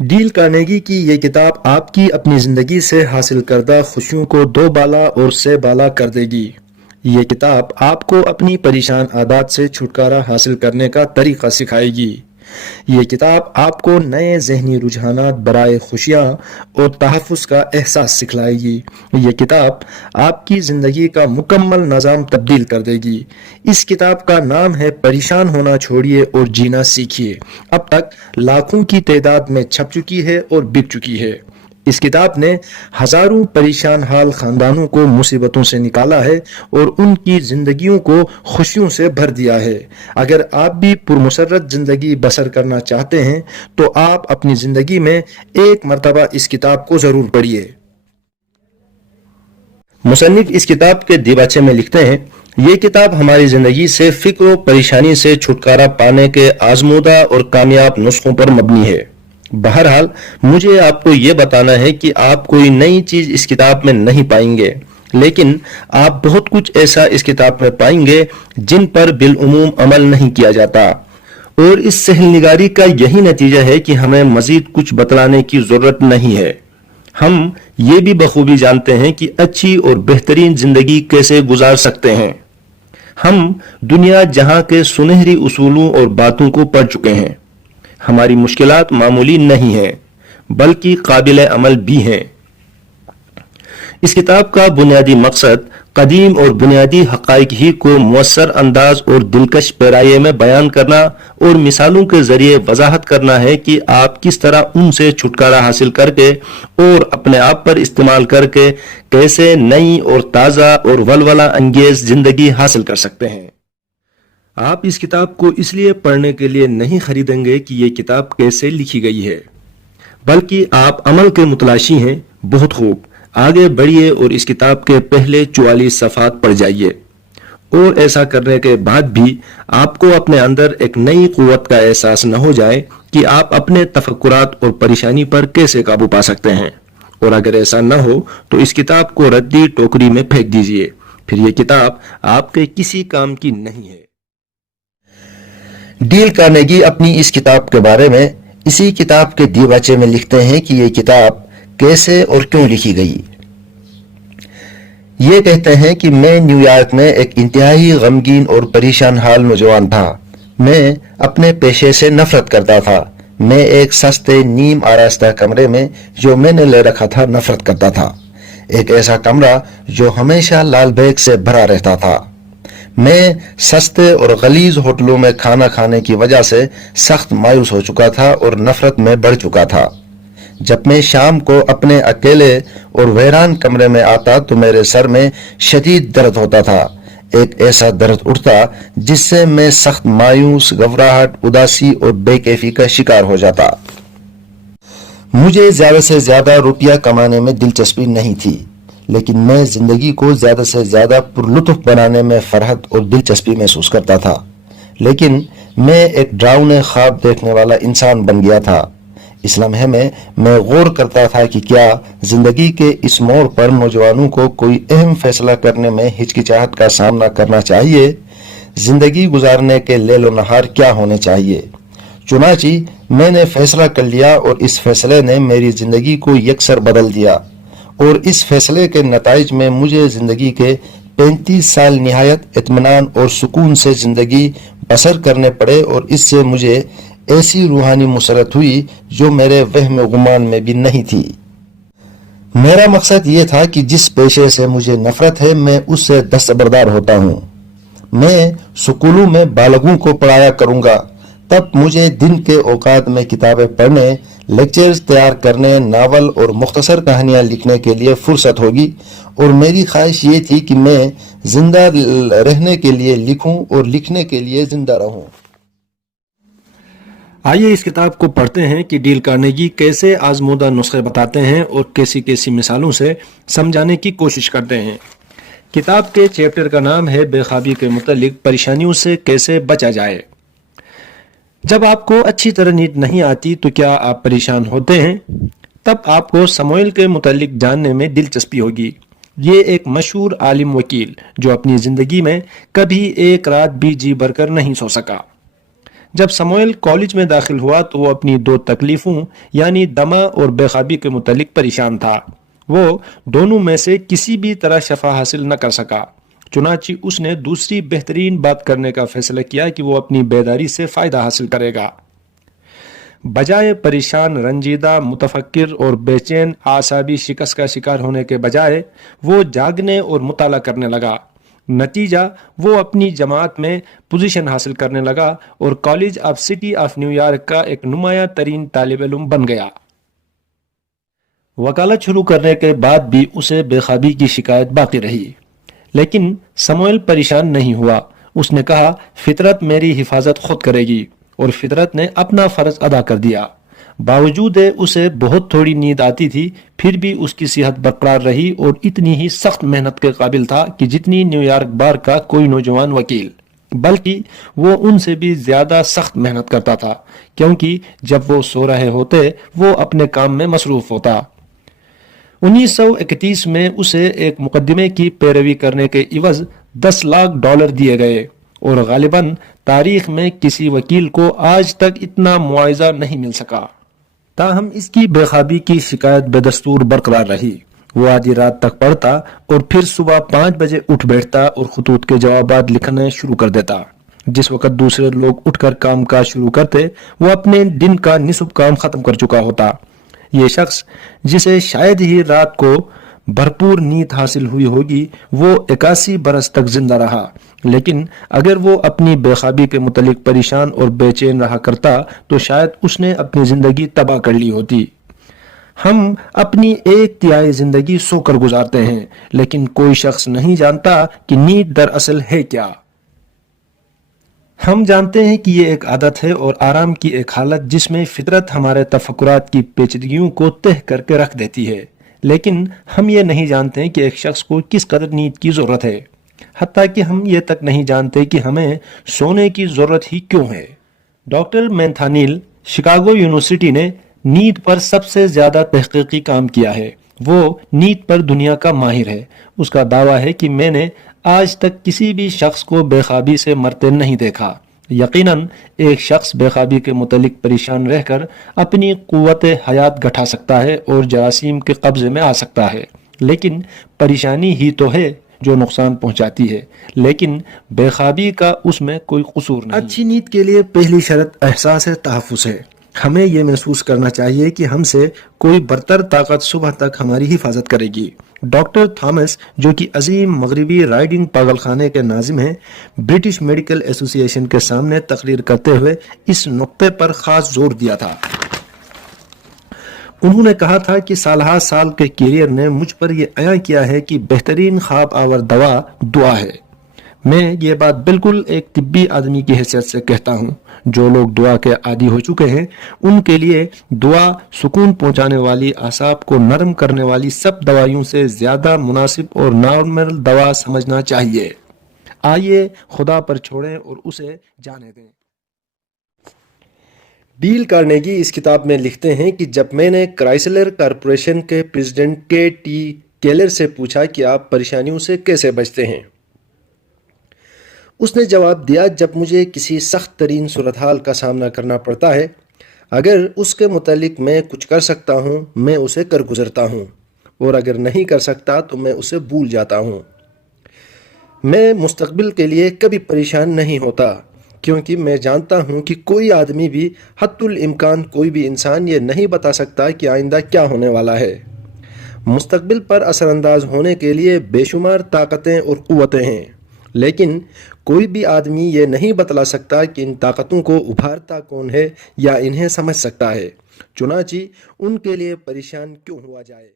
Deal Carnegie کی یہ کتاب آپ کی اپنی زندگی سے حاصل کردہ خوشیوں کو دو بالا اور سے بالا کر دے گی۔ یہ کتاب آپ کو اپنی پریشان عادات سے چھٹکارا حاصل کرنے کا طریقہ سکھائے گی۔ یہ کتاب آپ کو نئے ذہنی رجحانات برائے خوشیاں اور تحفظ کا احساس سکھلائے گی۔ یہ کتاب آپ کی زندگی کا مکمل نظام تبدیل کر دے گی۔ اس کتاب کا نام ہے پریشان ہونا چھوڑیے اور جینا سیکھیے۔ اب تک لاکھوں کی تعداد میں چھپ چکی ہے اور بک چکی ہے۔ اس کتاب نے ہزاروں پریشان حال خاندانوں کو مصیبتوں سے نکالا ہے اور ان کی زندگیوں کو خوشیوں سے بھر دیا ہے۔ اگر آپ بھی پرمسرت زندگی بسر کرنا چاہتے ہیں تو آپ اپنی زندگی میں ایک مرتبہ اس کتاب کو ضرور پڑھیے۔ مصنف اس کتاب کے دیباچے میں لکھتے ہیں، یہ کتاب ہماری زندگی سے فکر و پریشانی سے چھٹکارا پانے کے آزمودہ اور کامیاب نسخوں پر مبنی ہے۔ بہرحال مجھے آپ کو یہ بتانا ہے کہ آپ کوئی نئی چیز اس کتاب میں نہیں پائیں گے، لیکن آپ بہت کچھ ایسا اس کتاب میں پائیں گے جن پر بالعموم عمل نہیں کیا جاتا، اور اس سہل نگاری کا یہی نتیجہ ہے کہ ہمیں مزید کچھ بتلانے کی ضرورت نہیں ہے۔ ہم یہ بھی بخوبی جانتے ہیں کہ اچھی اور بہترین زندگی کیسے گزار سکتے ہیں۔ ہم دنیا جہاں کے سنہری اصولوں اور باتوں کو پڑھ چکے ہیں۔ ہماری مشکلات معمولی نہیں ہیں بلکہ قابل عمل بھی ہیں۔ اس کتاب کا بنیادی مقصد قدیم اور بنیادی حقائق ہی کو مؤثر انداز اور دلکش پیرائے میں بیان کرنا اور مثالوں کے ذریعے وضاحت کرنا ہے کہ آپ کس طرح ان سے چھٹکارا حاصل کر کے اور اپنے آپ پر استعمال کر کے کیسے نئی اور تازہ اور ولولہ انگیز زندگی حاصل کر سکتے ہیں۔ آپ اس کتاب کو اس لیے پڑھنے کے لیے نہیں خریدیں گے کہ یہ کتاب کیسے لکھی گئی ہے، بلکہ آپ عمل کے متلاشی ہیں۔ بہت خوب، آگے بڑھیے اور اس کتاب کے پہلے 44 صفحات پڑھ جائیے، اور ایسا کرنے کے بعد بھی آپ کو اپنے اندر ایک نئی قوت کا احساس نہ ہو جائے کہ آپ اپنے تفکرات اور پریشانی پر کیسے قابو پا سکتے ہیں، اور اگر ایسا نہ ہو تو اس کتاب کو ردی ٹوکری میں پھینک دیجئے، پھر یہ کتاب آپ کے کسی کام کی نہیں ہے۔ ڈیل کارنیگی اپنی اس کتاب کے بارے میں اسی کتاب کے دیباچے میں لکھتے ہیں کہ یہ کتاب کیسے اور کیوں لکھی گئی۔ یہ کہتے ہیں کہ میں نیو یارک میں ایک انتہائی غمگین اور پریشان حال نوجوان تھا۔ میں اپنے پیشے سے نفرت کرتا تھا۔ میں ایک سستے نیم آراستہ کمرے میں جو میں نے لے رکھا تھا نفرت کرتا تھا، ایک ایسا کمرہ جو ہمیشہ لال بیگ سے بھرا رہتا تھا۔ میں سستے اور غلیظ ہوٹلوں میں کھانا کھانے کی وجہ سے سخت مایوس ہو چکا تھا اور نفرت میں بڑھ چکا تھا۔ جب میں شام کو اپنے اکیلے اور ویران کمرے میں آتا تو میرے سر میں شدید درد ہوتا تھا، ایک ایسا درد اٹھتا جس سے میں سخت مایوس، گھبراہٹ، اداسی اور بے کیفی کا شکار ہو جاتا۔ مجھے زیادہ سے زیادہ روپیہ کمانے میں دلچسپی نہیں تھی، لیکن میں زندگی کو زیادہ سے زیادہ پرلطف بنانے میں فرحت اور دلچسپی محسوس کرتا تھا۔ لیکن میں ایک ڈراؤنے خواب دیکھنے والا انسان بن گیا تھا۔ اس لمحے میں غور کرتا تھا کہ کیا زندگی کے اس موڑ پر نوجوانوں کو کوئی اہم فیصلہ کرنے میں ہچکچاہٹ کا سامنا کرنا چاہیے؟ زندگی گزارنے کے لیل و نہار کیا ہونے چاہیے؟ چنانچہ میں نے فیصلہ کر لیا اور اس فیصلے نے میری زندگی کو یکسر بدل دیا، اور اس فیصلے کے نتائج میں مجھے زندگی کے 35 سال نہایت اطمینان اور سکون سے زندگی بسر کرنے پڑے، اور اس سے مجھے ایسی روحانی مسرت ہوئی جو میرے وہم و گمان میں بھی نہیں تھی۔ میرا مقصد یہ تھا کہ جس پیشے سے مجھے نفرت ہے میں اس سے دستبردار ہوتا ہوں۔ میں سکولوں میں بالغوں کو پڑھایا کروں گا، تب مجھے دن کے اوقات میں کتابیں پڑھنے، لیکچرز تیار کرنے، ناول اور مختصر کہانیاں لکھنے کے لیے فرصت ہوگی، اور میری خواہش یہ تھی کہ میں زندہ رہنے کے لیے لکھوں اور لکھنے کے لیے زندہ رہوں۔ آئیے اس کتاب کو پڑھتے ہیں کہ ڈیل کارنیگی کیسے آزمودہ نسخے بتاتے ہیں اور کیسی کیسی مثالوں سے سمجھانے کی کوشش کرتے ہیں۔ کتاب کے چیپٹر کا نام ہے بے خوابی کے متعلق پریشانیوں سے کیسے بچا جائے۔ جب آپ کو اچھی طرح نیند نہیں آتی تو کیا آپ پریشان ہوتے ہیں؟ تب آپ کو سموئیل کے متعلق جاننے میں دلچسپی ہوگی۔ یہ ایک مشہور عالم وکیل جو اپنی زندگی میں کبھی ایک رات بھی جی بھر کر نہیں سو سکا۔ جب سموئل کالج میں داخل ہوا تو وہ اپنی دو تکلیفوں یعنی دمہ اور بے خوابی کے متعلق پریشان تھا۔ وہ دونوں میں سے کسی بھی طرح شفا حاصل نہ کر سکا۔ چنانچہ اس نے دوسری بہترین بات کرنے کا فیصلہ کیا کہ وہ اپنی بیداری سے فائدہ حاصل کرے گا۔ بجائے پریشان، رنجیدہ، متفکر اور بے چین اعصابی شکست کا شکار ہونے کے بجائے وہ جاگنے اور مطالعہ کرنے لگا۔ نتیجہ وہ اپنی جماعت میں پوزیشن حاصل کرنے لگا اور college of city of new York کا ایک نمایاں ترین طالب علم بن گیا۔ وکالت شروع کرنے کے بعد بھی اسے بے خوابی کی شکایت باقی رہی، لیکن سموئل پریشان نہیں ہوا۔ اس نے کہا، فطرت میری حفاظت خود کرے گی، اور فطرت نے اپنا فرض ادا کر دیا۔ باوجود اسے بہت تھوڑی نیند آتی تھی، پھر بھی اس کی صحت برقرار رہی اور اتنی ہی سخت محنت کے قابل تھا کہ جتنی نیو یارک بار کا کوئی نوجوان وکیل، بلکہ وہ ان سے بھی زیادہ سخت محنت کرتا تھا، کیونکہ جب وہ سو رہے ہوتے وہ اپنے کام میں مصروف ہوتا۔ 1931 میں اسے ایک مقدمے کی پیروی کرنے کے عوض $10 لاکھ دیے گئے، اور غالباً تاریخ میں کسی وکیل کو آج تک اتنا معاوضہ نہیں مل سکا۔ تاہم اس کی بے خوابی کی شکایت بے دستور برقرار رہی۔ وہ آدھی رات تک پڑھتا اور پھر صبح 5 بجے اٹھ بیٹھتا اور خطوط کے جوابات لکھنے شروع کر دیتا۔ جس وقت دوسرے لوگ اٹھ کر کام کاج شروع کرتے، وہ اپنے دن کا نصف کام ختم کر چکا ہوتا۔ یہ شخص، جسے شاید ہی رات کو بھرپور نیند حاصل ہوئی ہوگی، وہ 81 برس تک زندہ رہا، لیکن اگر وہ اپنی بے خوابی کے متعلق پریشان اور بے چین رہا کرتا تو شاید اس نے اپنی زندگی تباہ کر لی ہوتی۔ ہم اپنی 1/3 زندگی سو کر گزارتے ہیں، لیکن کوئی شخص نہیں جانتا کہ نیند دراصل ہے کیا۔ ہم جانتے ہیں کہ یہ ایک عادت ہے اور آرام کی ایک حالت جس میں فطرت ہمارے تفکرات کی پیچیدگیوں کو تہہ کر کے رکھ دیتی ہے، لیکن ہم یہ نہیں جانتے کہ ایک شخص کو کس قدر نیند کی ضرورت ہے۔ حتیٰ کہ ہم یہ تک نہیں جانتے کہ ہمیں سونے کی ضرورت ہی کیوں ہے۔ ڈاکٹر مینتھانیل، شکاگو یونیورسٹی نے نیند پر سب سے زیادہ تحقیقی کام کیا ہے۔ وہ نیند پر دنیا کا ماہر ہے۔ اس کا دعویٰ ہے کہ میں نے آج تک کسی بھی شخص کو بے خوابی سے مرتے نہیں دیکھا۔ یقیناً ایک شخص بے خوابی کے متعلق پریشان رہ کر اپنی قوت حیات گھٹا سکتا ہے اور جراثیم کے قبضے میں آ سکتا ہے، لیکن پریشانی ہی تو ہے جو نقصان پہنچاتی ہے، لیکن بے خوابی کا اس میں کوئی قصور نہیں۔ اچھی نیند کے لیے پہلی شرط احساس تحفظ ہے۔ ہمیں یہ محسوس کرنا چاہیے کہ ہم سے کوئی برتر طاقت صبح تک ہماری حفاظت کرے گی۔ ڈاکٹر تھامس، جو کہ عظیم مغربی رائڈنگ پاگل خانے کے ناظم ہیں، برٹش میڈیکل ایسوسی ایشن کے سامنے تقریر کرتے ہوئے اس نقطے پر خاص زور دیا تھا۔ انہوں نے کہا تھا کہ سالہ سال کے کیریئر نے مجھ پر یہ عیاں کیا ہے کہ بہترین خواب آور دوا دعا ہے۔ میں یہ بات بالکل ایک طبی آدمی کی حیثیت سے کہتا ہوں۔ جو لوگ دعا کے عادی ہو چکے ہیں، ان کے لیے دعا سکون پہنچانے والی، اعصاب کو نرم کرنے والی سب دوائیوں سے زیادہ مناسب اور نارمل دوا سمجھنا چاہیے۔ آئیے خدا پر چھوڑیں اور اسے جانے دیں۔ ڈیل کارنیگی اس کتاب میں لکھتے ہیں کہ جب میں نے کرائسلر کارپوریشن کے پریزیڈنٹ کے.ٹی. کیلر سے پوچھا کہ آپ پریشانیوں سے کیسے بچتے ہیں، اس نے جواب دیا، جب مجھے کسی سخت ترین صورتحال کا سامنا کرنا پڑتا ہے، اگر اس کے متعلق میں کچھ کر سکتا ہوں میں اسے کر گزرتا ہوں، اور اگر نہیں کر سکتا تو میں اسے بھول جاتا ہوں۔ میں مستقبل کے لیے کبھی پریشان نہیں ہوتا، کیونکہ میں جانتا ہوں کہ کوئی آدمی بھی، حتی الامکان کوئی بھی انسان، یہ نہیں بتا سکتا کہ آئندہ کیا ہونے والا ہے۔ مستقبل پر اثر انداز ہونے کے لیے بے شمار طاقتیں اور قوتیں ہیں، لیکن کوئی بھی آدمی یہ نہیں بتلا سکتا کہ ان طاقتوں کو ابھارتا کون ہے یا انہیں سمجھ سکتا ہے، چنانچہ ان کے لیے پریشان کیوں ہوا جائے۔